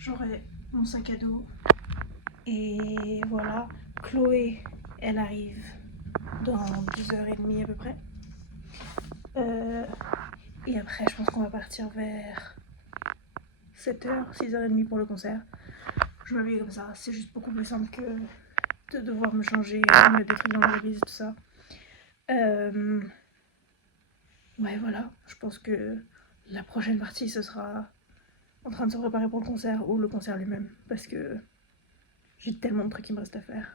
j'aurai mon sac à dos. Et voilà, Chloé, elle arrive dans 2h30 à peu près. Et après, je pense qu'on va partir vers 7h, 6h30 pour le concert. Je m'habille comme ça, c'est juste beaucoup plus simple que de devoir me changer, mettre des trucs dans la valise et tout ça. Ouais, voilà, je pense que la prochaine partie, ce sera en train de se préparer pour le concert ou le concert lui-même, parce que j'ai tellement de trucs qui me restent à faire.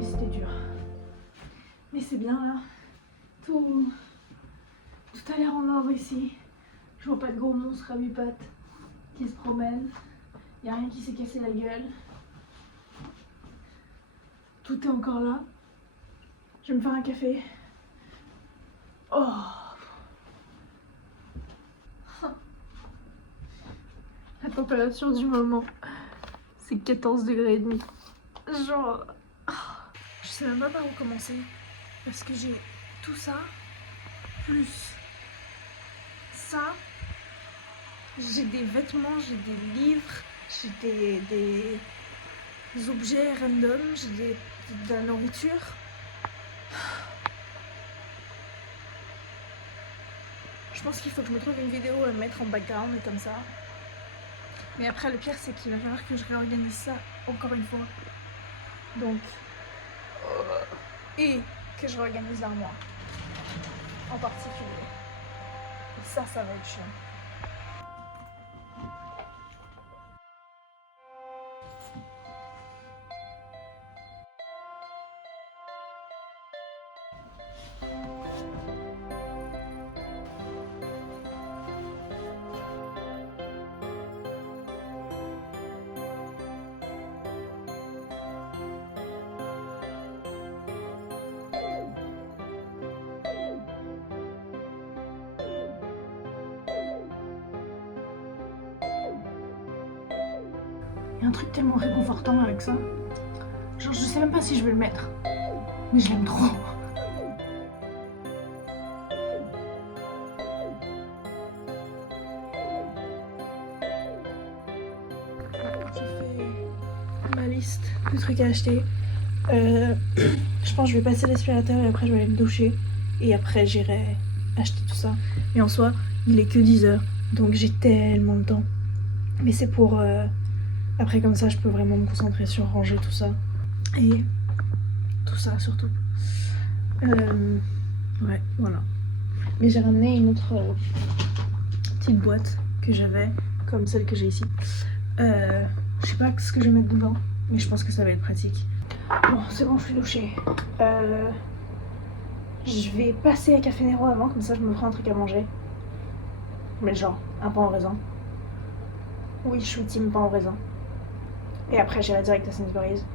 C'était dur. Mais c'est bien là. Tout a l'air en ordre ici. Je vois pas de gros monstres à 8 pattes qui se promènent. Y a rien qui s'est cassé la gueule. Tout est encore là. Je vais me faire un café. Oh. La température du moment, c'est 14 degrés et demi. Genre... Je sais même pas par où commencer. Parce que j'ai tout ça, plus ça. J'ai des vêtements, j'ai des livres, j'ai des objets random, j'ai de la nourriture. Je pense qu'il faut que je me trouve une vidéo à mettre en background et comme ça. Mais après, le pire, c'est qu'il va falloir que je réorganise ça encore une fois. Donc... Et que je réorganise l'armoire. En particulier. Et ça va être chiant. Il y a un truc tellement réconfortant avec ça. Genre, je sais même pas si je vais le mettre. Mais je l'aime trop. J'ai fait ma liste de trucs à acheter. Je pense que je vais passer l'aspirateur et après je vais aller me doucher. Et après j'irai acheter tout ça. Mais en soi, il est que 10h. Donc j'ai tellement de temps. Mais c'est pour... Après comme ça, je peux vraiment me concentrer sur ranger tout ça. Et tout ça surtout. Ouais, voilà. Mais j'ai ramené une autre petite boîte que j'avais, comme celle que j'ai ici. Je sais pas ce que je vais mettre dedans, mais je pense que ça va être pratique. Bon, c'est bon, je suis douchée. Je vais passer à Café Nero avant, comme ça je me ferai un truc à manger. Mais genre, un pain au raisin. Oui, je suis team pain au raisin. Et après, j'irai direct à Sainsbury's.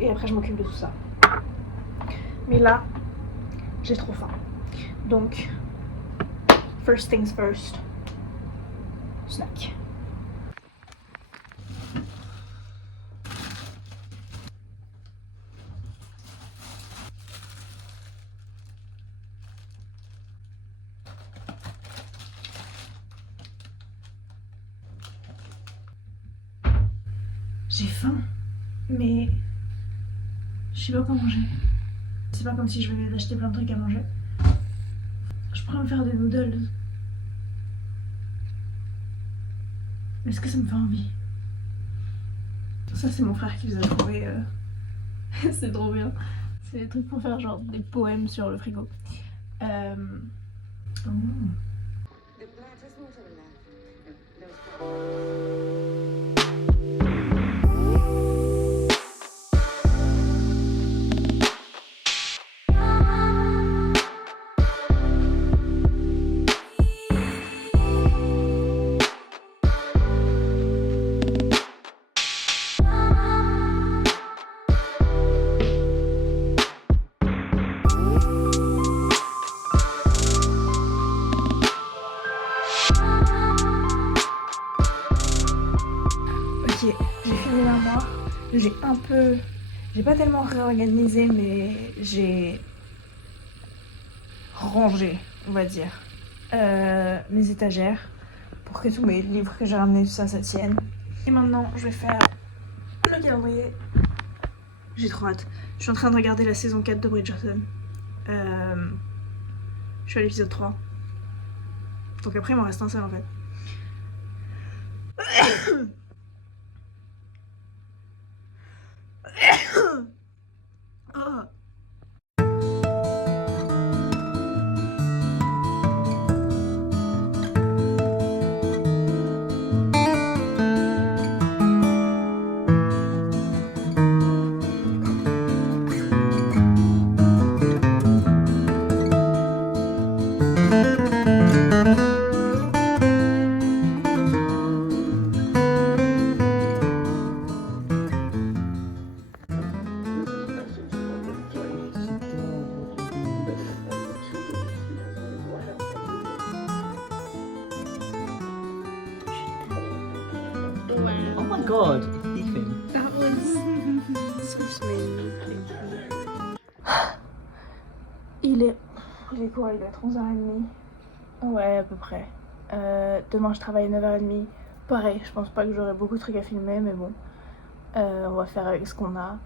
Et après, je m'occupe de tout ça. Mais là, j'ai trop faim. Donc, first things first. Snack. J'ai faim, mais je sais pas quoi manger. C'est pas comme si je venais d'acheter plein de trucs à manger. Je pourrais me faire des noodles. Est-ce que ça me fait envie? Ça c'est mon frère qui les a trouvés. C'est trop bien. C'est des trucs pour faire genre des poèmes sur le frigo. Ok, j'ai fini l'armoire. J'ai pas tellement réorganisé, mais j'ai rangé, on va dire, mes étagères pour que tous mes livres que j'ai ramenés, tout ça, ça tienne. Et maintenant, je vais faire le calendrier. J'ai trop hâte. Je suis en train de regarder la saison 4 de Bridgerton. Je suis à l'épisode 3. Donc après, il m'en reste un seul en fait. Oh. Oh my god, Ethan. That was so sweet. Il est quoi? Il doit être 11h30. Ouais, à peu près. Demain, je travaille à 9h30. Pareil, je pense pas que j'aurai beaucoup de trucs à filmer, mais bon. On va faire avec ce qu'on a.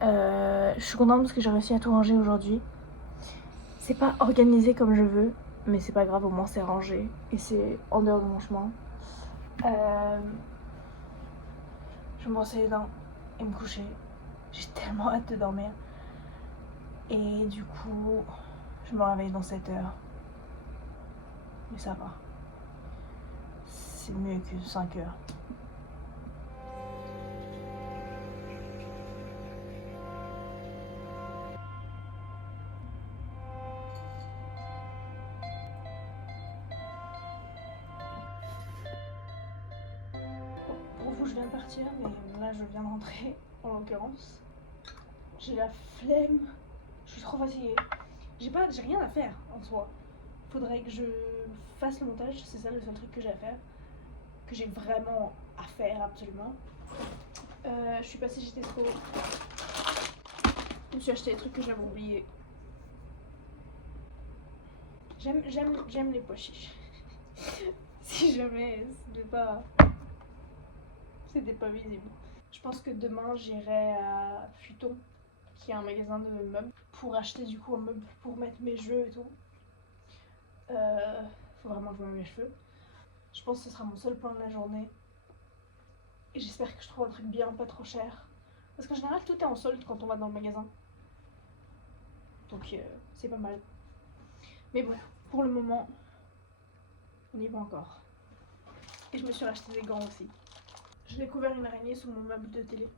Je suis contente parce que j'ai réussi à tout ranger aujourd'hui. C'est pas organisé comme je veux, mais c'est pas grave, au moins c'est rangé. Et c'est en dehors de mon chemin. Je vais me brosser les dents et me coucher. J'ai tellement hâte de dormir. Et du coup, je me réveille dans 7 heures. Mais ça va. C'est mieux que 5 heures. Pour vous, je viens de partir, mais là, je viens de rentrer, en l'occurrence. J'ai la flemme. Je suis trop fatiguée. J'ai rien à faire en soi. Faudrait que je fasse le montage, c'est ça le seul truc que j'ai à faire. Que j'ai vraiment à faire absolument. Je suis passée chez Tesco. Je me suis acheté des trucs que j'avais oubliés. J'aime les pois chiches. Si jamais c'était pas visible. Je pense que demain j'irai à Futon, qui est un magasin de meubles, pour acheter du coup un meuble pour mettre mes jeux et tout. Faut vraiment que je mette mes cheveux. Je pense que ce sera mon seul plan de la journée. Et j'espère que je trouve un truc bien, pas trop cher. Parce qu'en général tout est en solde quand on va dans le magasin. Donc c'est pas mal. Mais bon, pour le moment, on y va encore. Et je me suis racheté des gants aussi. J'ai découvert une araignée sous mon meuble de télé.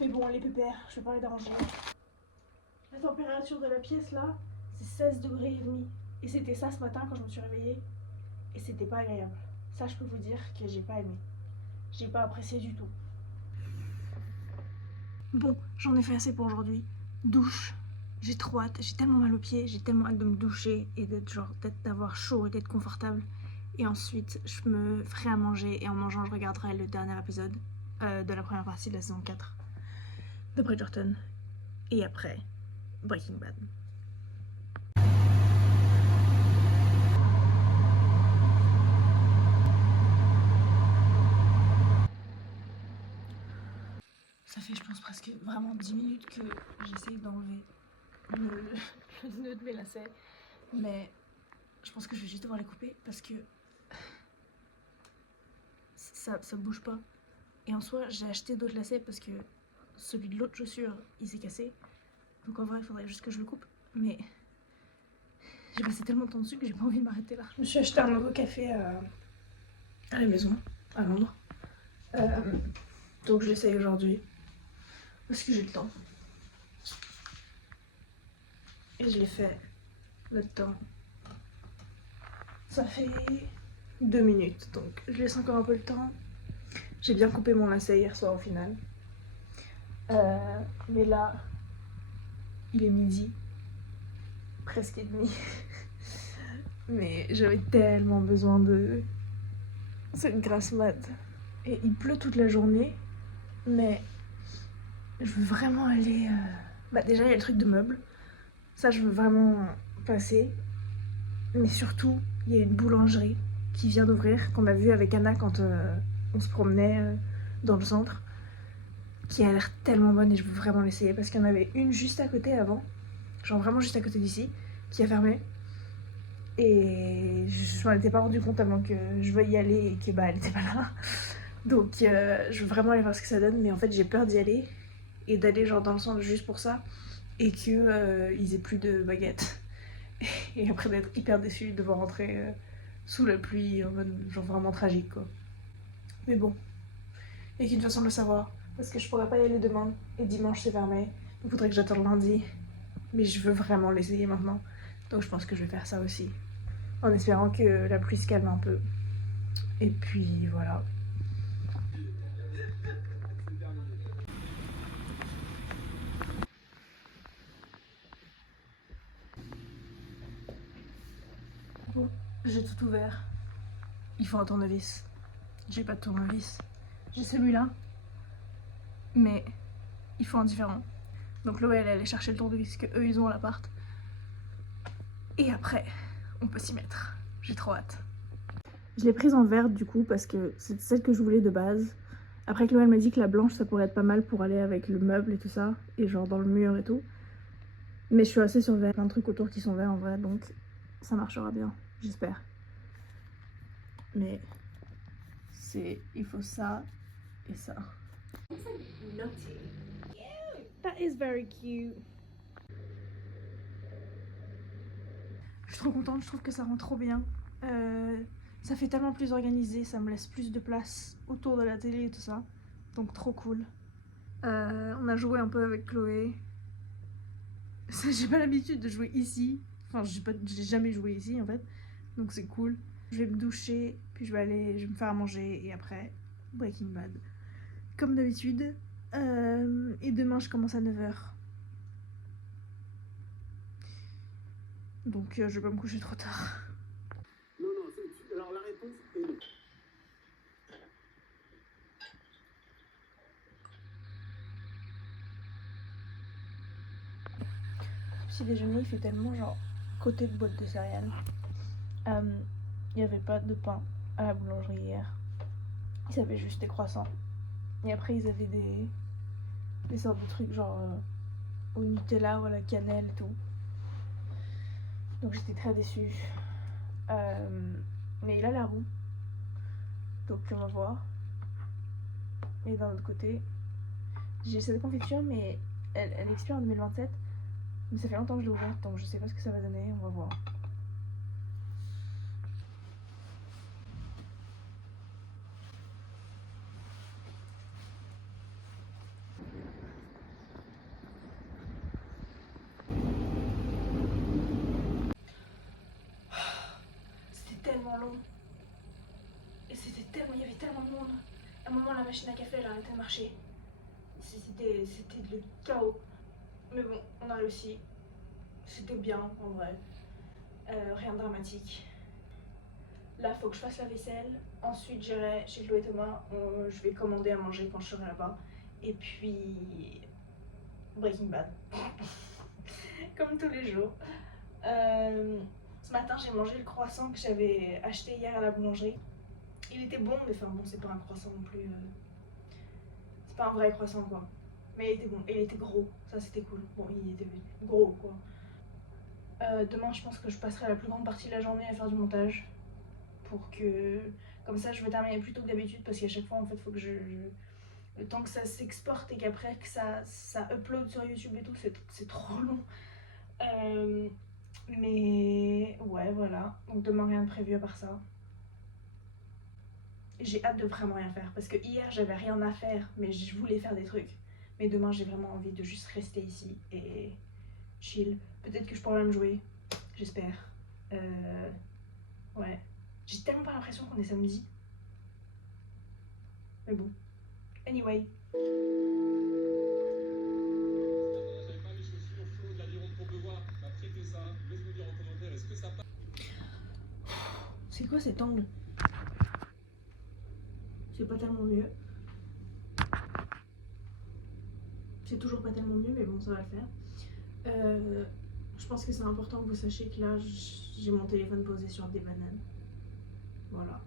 Mais bon, les pépères, je vais pas les déranger. La température de la pièce là, c'est 16 degrés et demi. Et c'était ça ce matin quand je me suis réveillée. Et c'était pas agréable. Ça, je peux vous dire que j'ai pas aimé. J'ai pas apprécié du tout. Bon, j'en ai fait assez pour aujourd'hui. Douche. J'ai trop hâte. J'ai tellement mal aux pieds. J'ai tellement hâte de me doucher et d'avoir chaud et d'être confortable. Et ensuite, je me ferai à manger. Et en mangeant, je regarderai le dernier épisode de la première partie de la saison 4 de Bridgerton. Et après, Breaking Bad. Ça fait, je pense, presque vraiment 10 minutes que j'essaye d'enlever le nœud de mes lacets. Mais je pense que je vais juste devoir les couper parce que ça bouge pas. Et en soi, j'ai acheté d'autres lacets parce que celui de l'autre chaussure, il s'est cassé. Donc en vrai, il faudrait juste que je le coupe. Mais j'ai passé tellement de temps dessus que j'ai pas envie de m'arrêter là. Je me suis acheté un nouveau café à la maison, à Londres. Donc je l'essaye aujourd'hui. Parce que j'ai le temps. Et je l'ai fait là-dedans. Ça fait 2 minutes, donc je laisse encore un peu le temps. J'ai bien coupé mon lacet hier soir au final. Mais là, il est midi. Presque et demi. Mais j'avais tellement besoin de cette grasse mat. Et il pleut toute la journée. Mais je veux vraiment aller... Bah déjà, il y a le truc de meubles. Ça, je veux vraiment passer. Mais surtout, il y a une boulangerie qui vient d'ouvrir, qu'on a vu avec Anna quand on se promenait dans le centre, qui a l'air tellement bonne et je veux vraiment l'essayer parce qu'il y en avait une juste à côté avant, genre vraiment juste à côté d'ici, qui a fermé. Et je m'en étais pas rendu compte avant que je veuille y aller et que bah elle était pas là. Donc je veux vraiment aller voir ce que ça donne, mais en fait j'ai peur d'y aller et d'aller genre dans le centre juste pour ça et que ils aient plus de baguettes. Et après d'être hyper déçue de devoir rentrer sous la pluie en mode genre vraiment tragique quoi. Mais bon, il y a qu'une façon de le savoir parce que je pourrais pas y aller demain et dimanche c'est fermé. Il faudrait que j'attende lundi. Mais je veux vraiment l'essayer maintenant. Donc je pense que je vais faire ça aussi. En espérant que la pluie se calme un peu. Et puis voilà. Bon, j'ai tout ouvert. Il faut un tournevis. J'ai pas de tournevis. J'ai celui-là. Mais il faut un différent. Donc Chloé elle est allée chercher le tournevis que eux ils ont à l'appart. Et après, on peut s'y mettre. J'ai trop hâte. Je l'ai prise en verte du coup parce que c'est celle que je voulais de base. Après Chloé elle m'a dit que la blanche ça pourrait être pas mal pour aller avec le meuble et tout ça. Et genre dans le mur et tout. Mais je suis assez sur vert. Plein de trucs autour qui sont verts en vrai donc ça marchera bien. J'espère. Mais c'est... il faut ça et ça. That is very cute. Je suis trop contente, je trouve que ça rend trop bien. Ça fait tellement plus organisé, ça me laisse plus de place autour de la télé et tout ça. Donc trop cool. On a joué un peu avec Chloé. J'ai pas l'habitude de jouer ici. Enfin, j'ai jamais joué ici en fait. Donc c'est cool. Je vais me doucher, puis je vais me faire à manger et après Breaking Bad. Comme d'habitude. Et demain je commence à 9h. Donc je vais pas me coucher trop tard. Non, alors la réponse est non. Petit déjeuner, il fait tellement genre côté de boîte de céréales. Il n'y avait pas de pain à la boulangerie hier. Ils avaient juste des croissants. Et après, ils avaient des sortes de trucs genre au Nutella ou à la cannelle et tout. Donc j'étais très déçue. Mais il a la roue. Donc on va voir. Et d'un autre côté, j'ai cette confiture, mais elle expire en 2027. Mais ça fait longtemps que je l'ai ouverte, donc je sais pas ce que ça va donner. On va voir. C'était tellement long. Et il y avait tellement de monde. À un moment, la machine à café, elle a arrêté de marcher. C'était le chaos. Mais bon, on a réussi. C'était bien, en vrai. Rien de dramatique. Là, faut que je fasse la vaisselle. Ensuite, j'irai chez Chloé et Thomas. Je vais commander à manger quand je serai là-bas. Et puis... Breaking Bad. Comme tous les jours. Ce matin, j'ai mangé le croissant que j'avais acheté hier à la boulangerie. Il était bon, mais enfin bon, c'est pas un croissant non plus. C'est pas un vrai croissant quoi. Mais il était bon, et il était gros, ça c'était cool. Bon, il était gros quoi. Demain, je pense que je passerai la plus grande partie de la journée à faire du montage. Pour que. Comme ça, je vais terminer plus tôt que d'habitude parce qu'à chaque fois, en fait, faut que je le temps que ça s'exporte et qu'après que ça upload sur YouTube et tout, c'est trop long. Mais ouais, voilà. Donc demain, rien de prévu à part ça. J'ai hâte de vraiment rien faire parce que hier, j'avais rien à faire, mais je voulais faire des trucs. Mais demain, j'ai vraiment envie de juste rester ici et chill. Peut-être que je pourrai même jouer, j'espère. Ouais. J'ai tellement pas l'impression qu'on est samedi. Mais bon. Anyway. J'avais pas mes chaussures, Flo de l'aviron pour pleuvoir. M'a prêté ça. Laisse-moi dire en commentaire, est-ce que ça passe? C'est quoi cet angle? C'est pas tellement mieux. C'est toujours pas tellement mieux, mais bon, ça va le faire. Je pense que c'est important que vous sachiez que là, j'ai mon téléphone posé sur des bananes. Voilà.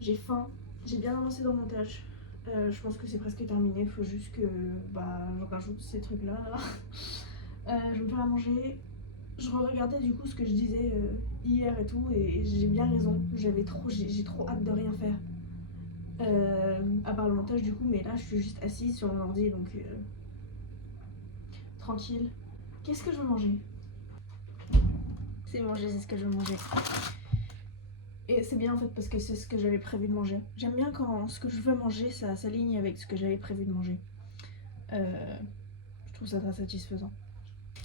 J'ai faim. J'ai bien avancé dans le montage. Je pense que c'est presque terminé. Il faut juste que je rajoute ces trucs-là. Je vais me faire à manger. Je regardais du coup ce que je disais hier et tout, et j'ai bien raison. J'ai trop hâte de rien faire. À part le montage du coup, mais là je suis juste assise sur mon ordi, donc tranquille. Qu'est-ce que je veux manger? C'est manger, c'est ce que je veux manger. Et c'est bien en fait parce que c'est ce que j'avais prévu de manger. J'aime bien quand ce que je veux manger ça s'aligne avec ce que j'avais prévu de manger. Je trouve ça très satisfaisant.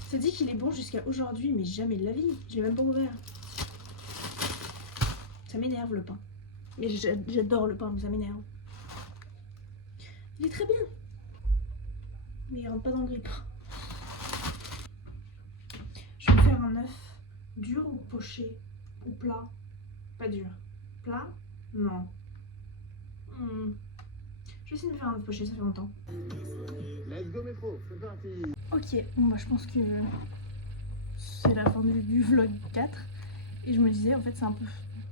Ça dit qu'il est bon jusqu'à aujourd'hui, mais jamais de la vie. Je l'ai même pas ouvert. Ça m'énerve le pain. Mais j'adore le pain, mais ça m'énerve. Il est très bien. Mais il rentre pas dans le grille-pain. Je vais me faire un œuf dur ou poché ou plat. Pas dur. Plat? Non. Je vais essayer de me faire un œuf poché, ça fait longtemps. Let's go métro, c'est parti. Ok, bon bah je pense que c'est la fin du vlog 4. Et je me disais en fait c'est un peu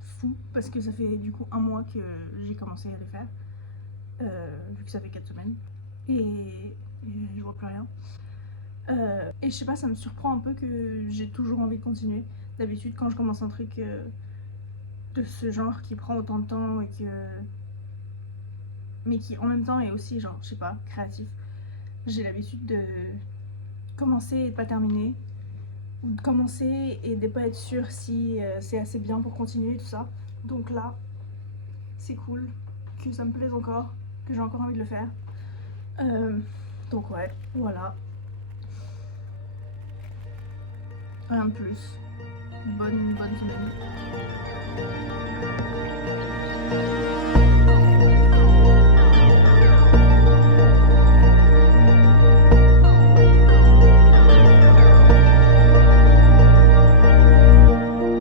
fou parce que ça fait du coup un mois que j'ai commencé à les faire. Vu que ça fait 4 semaines. Et je vois plus rien. Et je sais pas, ça me surprend un peu que j'ai toujours envie de continuer. D'habitude quand je commence un truc de ce genre qui prend autant de temps et mais qui en même temps est aussi genre, je sais pas, créatif. J'ai l'habitude de commencer et de pas terminer, ou de commencer et de pas être sûre si c'est assez bien pour continuer tout ça. Donc là, c'est cool, que ça me plaise encore, que j'ai encore envie de le faire. Donc ouais, voilà. Rien de plus. Bonne semaine.